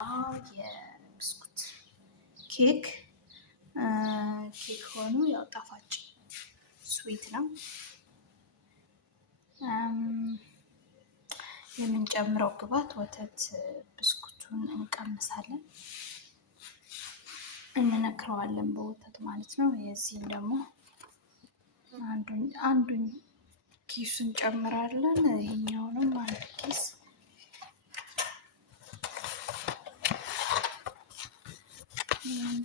የብስኩት ኬክ ሆኖ ያው ጣፋጭ ስዊት ነው። የምንጨምረው ግብአት ወተት፣ ብስኩቱን እንቀምሳለን፣ እንነክረዋለን በወተት ማለት ነው። የዚህም ደግሞ አንዱን ኪሱን ጨምራለን። ይሄኛውንም አንድ ኪስ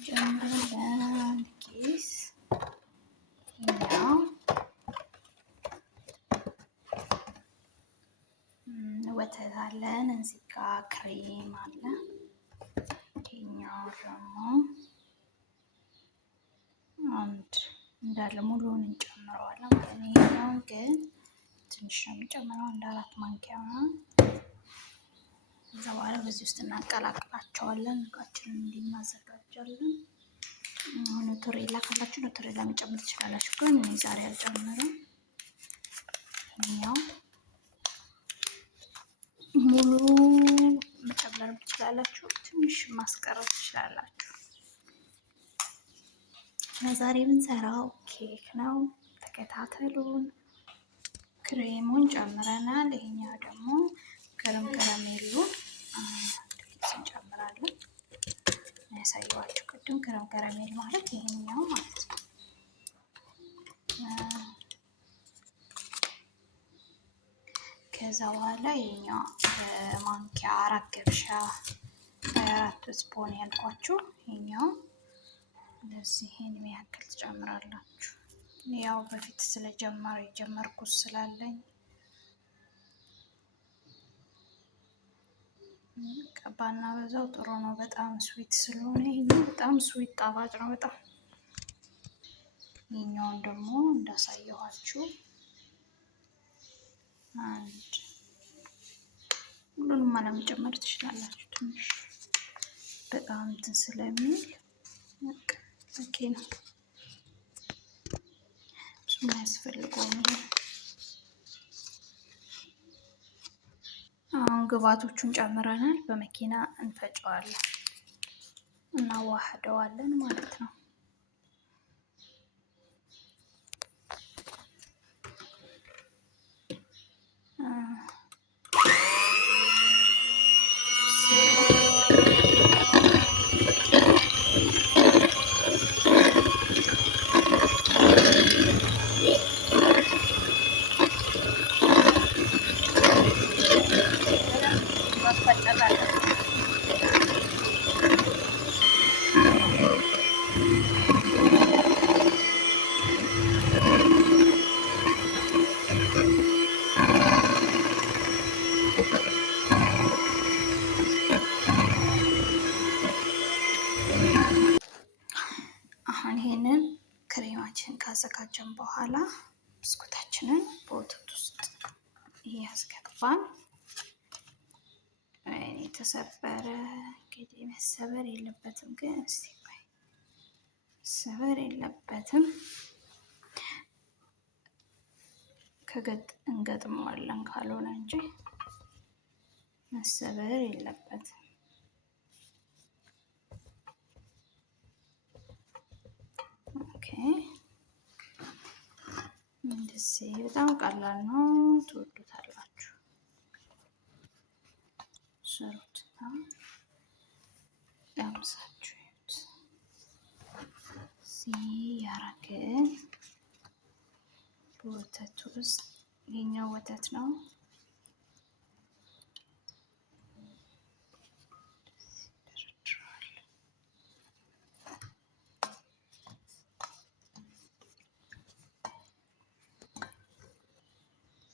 ጨምራለን። ኪስ ያው ወተት አለን። እዚህ ጋር ክሬም አለ። ይሄኛው ደግሞ አንድ እንዳለ ሙሉውን እንጨምረዋለን ማለት ነው። ይሄኛው ግን ትንሽ ነው የምንጨምረው፣ እንደ 4 ማንኪያ ነው። ከዛ በኋላ በዚህ ውስጥ እናቀላቅላቸዋለን። እቃችንን እንዲናዘጋጃለን። ኑትሬላ ካላችሁ ኑትሬላ መጨመር ትችላላችሁ፣ ግን እኔ ዛሬ አልጨምርም። ይሄኛው ሙሉ መጨመር ትችላላችሁ፣ ትንሽ ማስቀረት ትችላላችሁ። ዛሬ የምንሰራው ኬክ ነው። ተከታተሉን። ክሬሙን ጨምረናል። ይሄኛው ደግሞ ከረሜሉ እንጨምራለን። ያሳየኋችሁ ቅድም ከረሜል ማለት ይሄኛው ማለት ነው። ከዛ በኋላ ይሄኛው በማንኪያ 4 ገብሻ 4 ስፖን ያልኳችሁ ይሄኛው እንደዚህ ይሄን ያክል ትጨምራላችሁ። ያው በፊት የጀመርኩት ስላለኝ ቀባና በዛው ጥሩ ነው። በጣም ስዊት ስለሆነ ይሄኛው በጣም ስዊት ጣፋጭ ነው በጣም። ይሄኛውን ደግሞ እንዳሳየኋችሁ አንድ ሁሉንም አለመጨመር ትችላላችሁ። ትንሽ በጣም እንትን ስለሚል ኦኬ ነው። ብዙም አያስፈልገውም። አሁን ግብአቶቹን ጨምረናል። በመኪና እንፈጨዋለን፣ እናዋህደዋለን ማለት ነው። አሁን ይሄንን ክሬማችንን ካዘጋጀን በኋላ ብስኩታችንን በወተት ውስጥ እያስገባን የተሰበረ እንግዲህ መሰበር የለበትም፣ ግን እስቲ መሰበር የለበትም። እንገጥመዋለን ካልሆነ እንጂ መሰበር የለበትም። ኦኬ እንደዚህ በጣም ቀላል ነው። ትወዱታላችሁ። ሰሩትና ያምሳችሁ ያረግን በወተቱ ውስጥ የኛው ወተት ነው።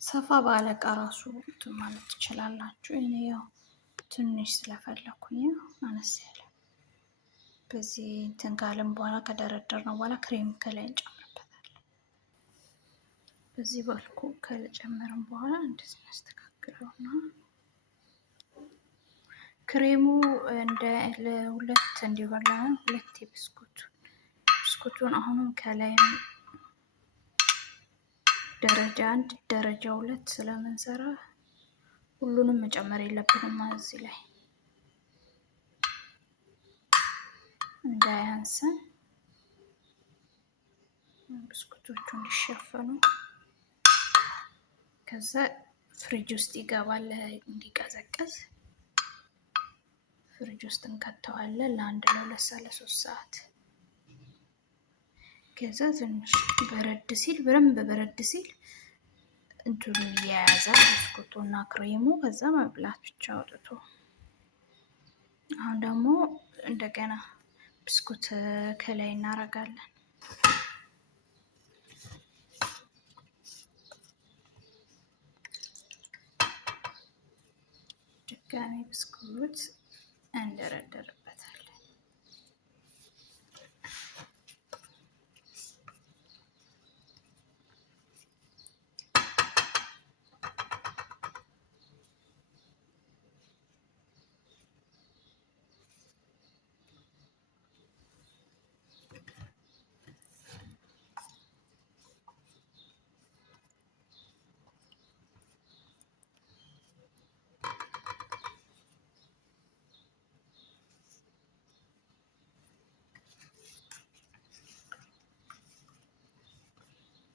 ሰፋ ባለ እቃ ራሱ ማለት ትችላላችሁ። እኔ ያው ትንሽ ስለፈለኩኝ አነስ ያለ በዚህ እንትን ካለም በኋላ ከደረደርነው በኋላ ክሬም ከላይ እንጨምርበታለን። በዚህ በልኩ ከጨመርን በኋላ እንደዚህ እናስተካክለውና ክሬሙ እንደ ለሁለት እንዲሆን ሁለት ብስኩቱን አሁንም ከላይም ደረጃ 1 ደረጃ 2 ስለምንሰራ ሁሉንም መጨመር የለብንም እዚህ ላይ እንዳያንስን ብስኩቶቹ እንዲሸፈኑ ከዛ ፍሪጅ ውስጥ ይገባል እንዲቀዘቅዝ። ፍሪጅ ውስጥ እንከተዋለን ለ1 ለ2 ለ3 ሰዓት። ከዛ ትንሽ በረድ ሲል በደንብ በረድ ሲል እንትኑ እየያዛል ብስኩቱና ክሬሙ። ከዛ መብላት ብቻ አውጥቶ። አሁን ደግሞ እንደገና ብስኩት ከላይ እናረጋለን። ድጋሚ ብስኩት እንደረደርበታለን።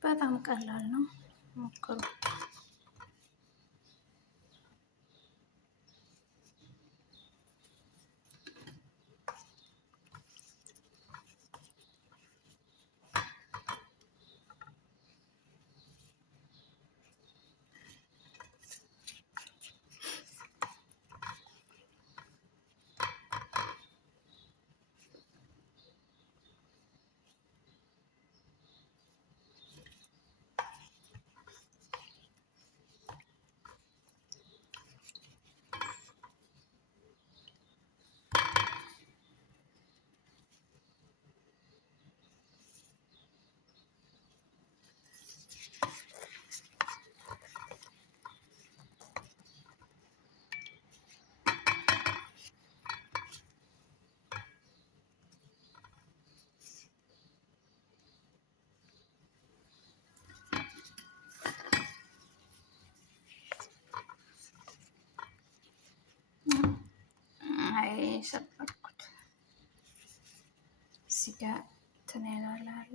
በጣም ቀላል ነው፣ ሞክሩ። ሰበርኩት። እዚህ ጋር እንትን ያላለ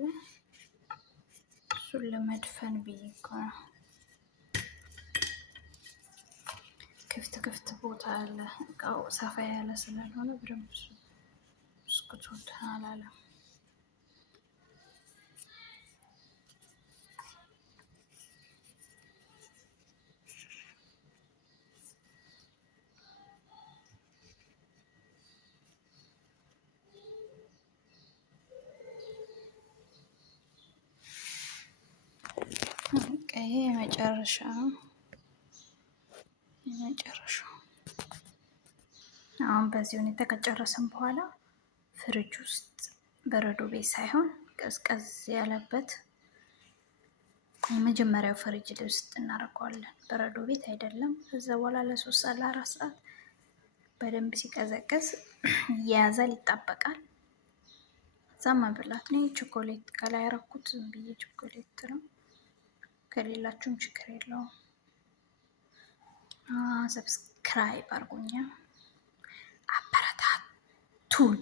እሱን ለመድፈን ብዬ እኮ ነው። ክፍት ክፍት ቦታ አለ። እቃው ሰፋ ያለ ስላልሆነ በደንብ ብስኩቱ እንትን አላለም። ይሄ የመጨረሻው አሁን በዚህ ሁኔታ ከጨረስን በኋላ ፍሪጅ ውስጥ በረዶ ቤት ሳይሆን ቀዝቀዝ ያለበት የመጀመሪያው ፍሪጅ ውስጥ እናደርገዋለን። በረዶ ቤት አይደለም። ከዛ በኋላ ለ3 ሰዓት ለ4 ሰዓት በደንብ ሲቀዘቅዝ ይያዛል፣ ይጣበቃል። እዛ መብላት ነው። ቾኮሌት ከላይ ያረኩት ዝም ብዬ ቾኮሌት ነው። ከሌላችሁም ችግር የለውም። ሰብስክራይብ አድርጉኛ፣ አበረታቱን።